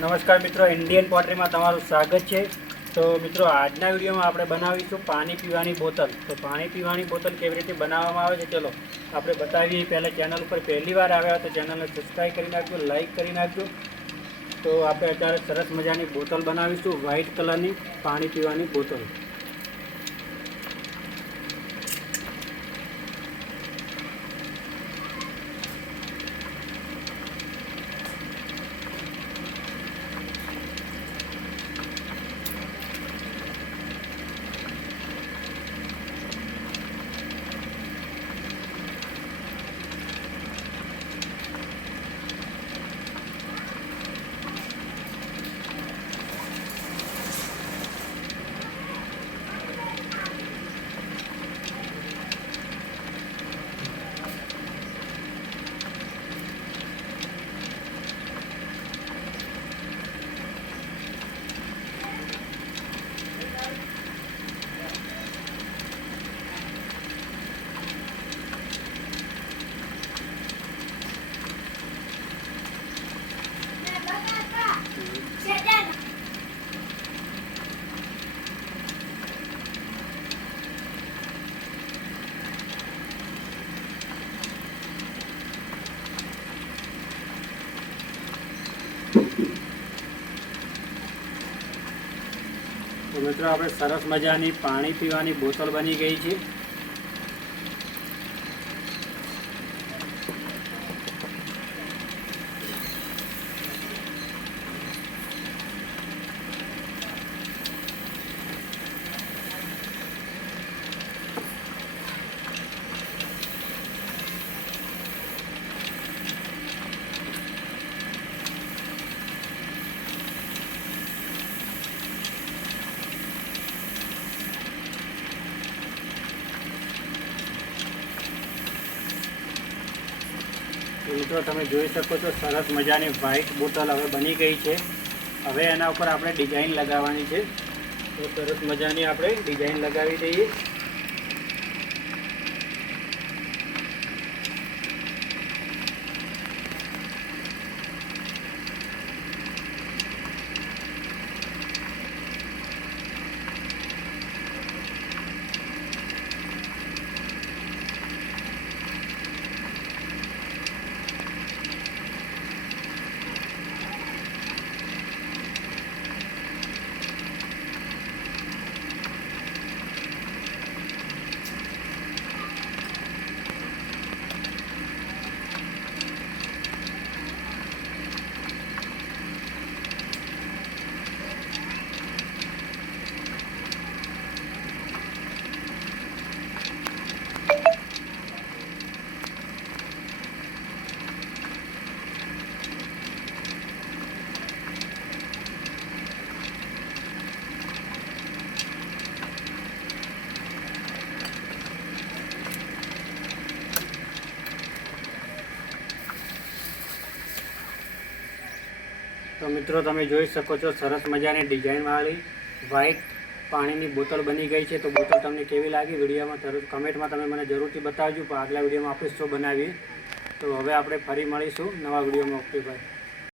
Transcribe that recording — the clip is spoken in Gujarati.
નમસ્કાર મિત્રો, ઇન્ડિયન પોટરીમાં તમારું સ્વાગત છે। તો મિત્રો, આજના વિડીયોમાં આપણે બનાવીશું પાણી પીવાની બોટલ। તો પાણી પીવાની બોટલ કેવી રીતે બનાવવામાં આવે છે ચલો આપણે બતાવીએ। પહેલાં ચેનલ ઉપર પહેલી વાર આવ્યા તો ચેનલને સબસ્ક્રાઈબ કરી નાખજો, લાઈક કરી નાખજો। તો આપણે અત્યારે સરસ મજાની બોટલ બનાવીશું, વ્હાઇટ કલરની પાણી પીવાની બોટલ। તો મિત્રો, આપણે સરસ મજાની પાણી પીવાની બોટલ બની ગઈ છે। મિત્રો, તમે જોઈ શકો છો સરસ મજાની વ્હાઇટ બોટલ હવે બની ગઈ છે। હવે એના ઉપર આપણે ડિઝાઇન લગાવવાની છે। તો સરસ મજાની આપણે ડિઝાઇન લગાવી દઈએ। તો મિત્રો, તમે જોઈ શકો છો સરસ મજાની ડિઝાઇનવાળી વ્હાઇટ પાણીની બોટલ બની ગઈ છે। તો બોટલ તમને કેવી લાગી વિડીયોમાં કમેન્ટમાં તમે મને જરૂરથી બતાવજો। પણ આગલા વિડીયોમાં આપણે શું બનાવીએ। તો હવે આપણે ફરી મળીશું નવા વિડીયોમાં। Okay, by.